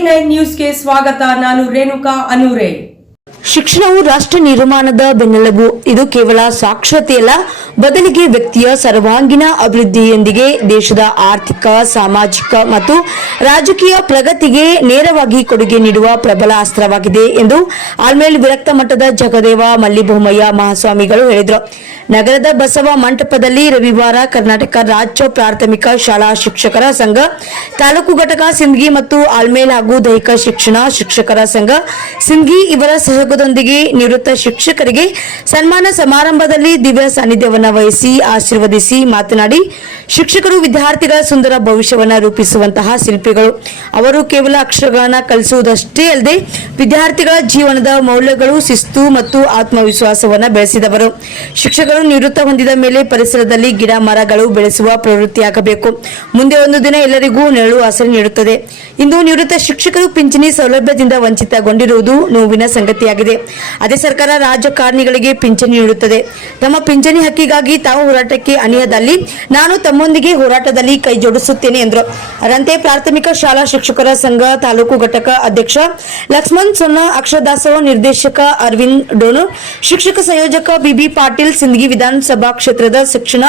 A9 ನ್ಯೂಸ್ಗೆ ಸ್ವಾಗತ. ನಾನು ರೇಣುಕಾ ಅನೂರೆ. ಶಿಕ್ಷಣವು ರಾಷ್ಟ್ರ ನಿರ್ಮಾಣದ ಬೆನ್ನೆಲುಬು. ಇದು ಕೇವಲ ಸಾಕ್ಷರತೆಯಲ್ಲ, ಬದಲಿಗೆ ವ್ಯಕ್ತಿಯ ಸರ್ವಾಂಗೀಣ ಅಭಿವೃದ್ಧಿಯೊಂದಿಗೆ ದೇಶದ ಆರ್ಥಿಕ, ಸಾಮಾಜಿಕ ಮತ್ತು ರಾಜಕೀಯ ಪ್ರಗತಿಗೆ ನೇರವಾಗಿ ಕೊಡುಗೆ ನೀಡುವ ಪ್ರಬಲ ಅಸ್ತ್ರವಾಗಿದೆ ಎಂದು ಆಲ್ಮೇಲ್ ವಿರಕ್ತ ಮಠದ ಜಗದೇವ ಮಲ್ಲಿಭೂಮಯ್ಯ ಮಹಾಸ್ವಾಮಿಗಳು ಹೇಳಿದರು. ನಗರದ ಬಸವ ಮಂಟಪದಲ್ಲಿ ರವಿವಾರ ಕರ್ನಾಟಕ ರಾಜ್ಯ ಪ್ರಾಥಮಿಕ ಶಾಲಾ ಶಿಕ್ಷಕರ ಸಂಘ ತಾಲೂಕು ಘಟಕ ಸಿಂದಗಿ ಮತ್ತು ಆಲ್ಮೇಲ್ ಹಾಗೂ ದೈಹಿಕ ಶಿಕ್ಷಣ ಶಿಕ್ಷಕರ ಸಂಘ ಸಿಂದಗಿ ಇವರ ಸಹಯೋಗದೊಂದಿಗೆ ನಿವೃತ್ತ ಶಿಕ್ಷಕರಿಗೆ ಸನ್ಮಾನ ಸಮಾರಂಭದಲ್ಲಿ ದಿವ್ಯ ಸಾನ್ನಿಧ್ಯವನ್ನು ವಹಿಸಿ ಆಶೀರ್ವದಿಸಿ ಮಾತನಾಡಿ, ಶಿಕ್ಷಕರು ವಿದ್ಯಾರ್ಥಿಗಳ ಸುಂದರ ಭವಿಷ್ಯವನ್ನು ರೂಪಿಸುವಂತಹ ಶಿಲ್ಪಿಗಳು. ಅವರು ಕೇವಲ ಅಕ್ಷರಗಳನ್ನು ಕಲಿಸುವುದಷ್ಟೇ ಅಲ್ಲದೆ ವಿದ್ಯಾರ್ಥಿಗಳ ಜೀವನದ ಮೌಲ್ಯಗಳು, ಶಿಸ್ತು ಮತ್ತು ಆತ್ಮವಿಶ್ವಾಸವನ್ನು ಬೆಳೆಸಿದವರು. ಶಿಕ್ಷಕರು ನಿವೃತ್ತ ಹೊಂದಿದ ಮೇಲೆ ಪರಿಸರದಲ್ಲಿ ಗಿಡ ಮರಗಳು ಬೆಳೆಸುವ ಪ್ರವೃತ್ತಿಯಾಗಬೇಕು. ಮುಂದೆ ಒಂದು ದಿನ ಎಲ್ಲರಿಗೂ ನೆರಳು ಆಸರೆ ನೀಡುತ್ತದೆ. ಇಂದು ನಿವೃತ್ತ ಶಿಕ್ಷಕರು ಪಿಂಚಣಿ ಸೌಲಭ್ಯದಿಂದ ವಂಚಿತಗೊಂಡಿರುವುದು ನೋವಿನ ಸಂಗತಿಯಾಗಿದೆ. ಅದೇ ಸರ್ಕಾರ ರಾಜಕಾರಣಿಗಳಿಗೆ ಪಿಂಚಣಿ ನೀಡುತ್ತದೆ. ತಮ್ಮ ಪಿಂಚಣಿ ಹಕ್ಕಿಗಾಗಿ ತಾವು ಹೋರಾಟಕ್ಕೆ ಅಣಿಯದಲ್ಲಿ ನಾನು ತಮ್ಮೊಂದಿಗೆ ಹೋರಾಟದಲ್ಲಿ ಕೈ ಜೋಡಿಸುತ್ತೇನೆ ಎಂದರು. ಅದರಂತೆ ಪ್ರಾಥಮಿಕ ಶಾಲಾ ಶಿಕ್ಷಕರ ಸಂಘ ತಾಲೂಕು ಘಟಕ ಅಧ್ಯಕ್ಷ ಲಕ್ಷ್ಮಣ್ ಸೊನ್ನ, ಅಕ್ಷರ ದಾಸೋಹ ನಿರ್ದೇಶಕ ಅರವಿಂದ್ ಡೋನೂರ್, ಶಿಕ್ಷಕ ಸಂಯೋಜಕ ಬಿಬಿ ಪಾಟೀಲ್, ಸಿಂದಗಿ ವಿಧಾನಸಭಾ ಕ್ಷೇತ್ರದ ಶಿಕ್ಷಣ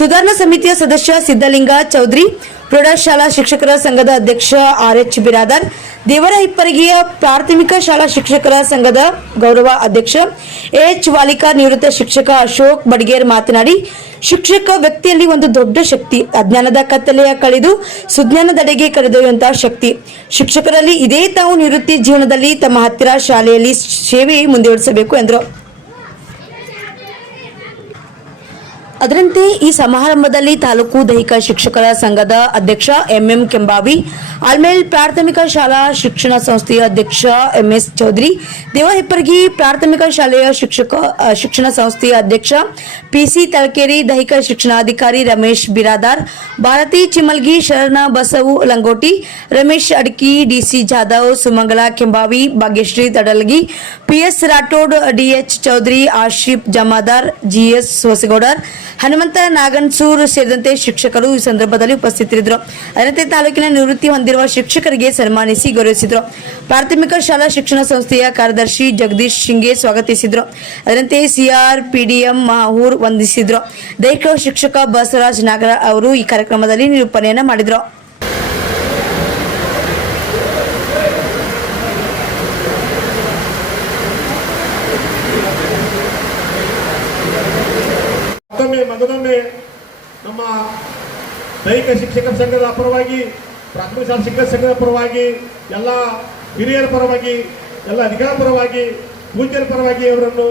ಸುಧಾರಣಾ ಸಮಿತಿಯ ಸದಸ್ಯ ಸಿದ್ದಲಿಂಗ ಚೌಧರಿ, ಪ್ರೌಢಶಾಲಾ ಶಿಕ್ಷಕರ ಸಂಘದ ಅಧ್ಯಕ್ಷ RH ಬಿರಾದಾರ್, ದೇವರ ಹಿಪ್ಪರಗಿಯ ಪ್ರಾಥಮಿಕ ಶಾಲಾ ಶಿಕ್ಷಕರ ಸಂಘದ ಗೌರವ ಅಧ್ಯಕ್ಷ H ವಾಲಿಕಾ, ನಿವೃತ್ತ ಶಿಕ್ಷಕ ಅಶೋಕ್ ಬಡಗೇರ್ ಮಾತನಾಡಿ, ಶಿಕ್ಷಕ ವ್ಯಕ್ತಿಯಲ್ಲಿ ಒಂದು ದೊಡ್ಡ ಶಕ್ತಿ, ಅಜ್ಞಾನದ ಕತ್ತಲೆಯ ಕಳೆದು ಸುಜ್ಞಾನದೆಡೆಗೆ ಕರೆದೊಯ್ಯುವಂತಹ ಶಕ್ತಿ. ಶಿಕ್ಷಕರಲ್ಲಿ ಇದೇ ತಾವು ನಿವೃತ್ತಿ ಜೀವನದಲ್ಲಿ ತಮ್ಮ ಹತ್ತಿರ ಶಾಲೆಯಲ್ಲಿ ಸೇವೆ ಮುಂದುವರಿಸಬೇಕು ಎಂದರು. ಅದರಂತೆ ಈ ಸಮಾರಂಭದಲ್ಲಿ ತಾಲೂಕು ದೈಹಿಕ ಶಿಕ್ಷಕರ ಸಂಘದ ಅಧ್ಯಕ್ಷ MM ಕೆಂಬಾವಿ, ಆಲ್ಮೇಲ್ ಪ್ರಾಥಮಿಕ ಶಾಲಾ ಶಿಕ್ಷಣ ಸಂಸ್ಥೆಯ ಅಧ್ಯಕ್ಷ MS ಚೌಧರಿ, ದೇವಹಿಪ್ಪರಗಿ ಪ್ರಾಥಮಿಕ ಶಾಲೆಯ ಶಿಕ್ಷಣ ಸಂಸ್ಥೆಯ ಅಧ್ಯಕ್ಷ PC ತಲಕೇರಿ, ದೈಹಿಕ ಶಿಕ್ಷಣಾಧಿಕಾರಿ ರಮೇಶ್ ಬಿರಾದಾರ್, ಭಾರತಿ ಚಿಮಲ್ಗಿ, ಶರಣ ಬಸವು ಲಂಗೋಟಿ, ರಮೇಶ್ ಅಡ್ಕಿ, DC ಜಾಧವ್, ಸುಮಂಗಲ Kembhavi, Bhagyashree ತಡಲಗಿ, PS Rathod, DH Chaudhary, Asif Jamadar, GS Hosagoudar, Hanumantha ನಾಗನ್ಸೂರ್ ಸೇರಿದಂತೆ ಶಿಕ್ಷಕರು ಈ ಸಂದರ್ಭದಲ್ಲಿ ಉಪಸ್ಥಿತರಿದ್ದರು. ಅದರಂತೆ ತಾಲೂಕಿನ ನಿವೃತ್ತಿ ಹೊಂದಿರುವ ಶಿಕ್ಷಕರಿಗೆ ಸನ್ಮಾನಿಸಿ ಗೌರವಿಸಿದರು. ಪ್ರಾಥಮಿಕ ಶಾಲಾ ಶಿಕ್ಷಣ ಸಂಸ್ಥೆಯ ಕಾರ್ಯದರ್ಶಿ ಜಗದೀಶ್ ಶಿಂಗೆ ಸ್ವಾಗತಿಸಿದರು. ಅದರಂತೆ CR PDM ಮಾಹೂರ್ ವಂದಿಸಿದರು. ದೈಹಿಕ ಶಿಕ್ಷಕ ಬಸವರಾಜ್ ನಾಗರ ಅವರು ಈ ಕಾರ್ಯಕ್ರಮದಲ್ಲಿ ನಿರೂಪಣೆಯನ್ನು ಮಾಡಿದರು. ಮಗದೊಮ್ಮೆ ನಮ್ಮ ದೈಹಿಕ ಶಿಕ್ಷಕರ ಸಂಘದ ಪರವಾಗಿ, ಪ್ರಾಥಮಿಕ ಶಾಲಾ ಶಿಕ್ಷಕರ ಸಂಘದ ಪರವಾಗಿ, ಎಲ್ಲ ಹಿರಿಯರ ಪರವಾಗಿ, ಎಲ್ಲ ಅಧಿಕಾರ ಪರವಾಗಿ, ಪೂಜ್ಯರ ಪರವಾಗಿ ಅವರನ್ನು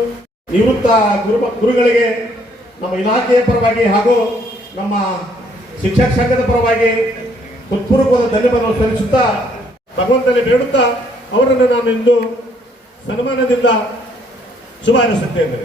ನಿವೃತ್ತ ಗುರುಗಳಿಗೆ ನಮ್ಮ ಇಲಾಖೆಯ ಪರವಾಗಿ ಹಾಗೂ ನಮ್ಮ ಶಿಕ್ಷಕ ಸಂಘದ ಪರವಾಗಿ ಹೃತ್ಪೂರ್ವಕವಾದ ಧನ್ಯವಾದವನ್ನು ಸಲ್ಲಿಸುತ್ತಾ, ಭಗವಂತನಲ್ಲಿ ಬೇಡುತ್ತಾ ಅವರನ್ನು ನಾನು ಇಂದು ಸನ್ಮಾನದಿಂದ ಶುಭ ಹಾರೈಸುತ್ತೇನೆ.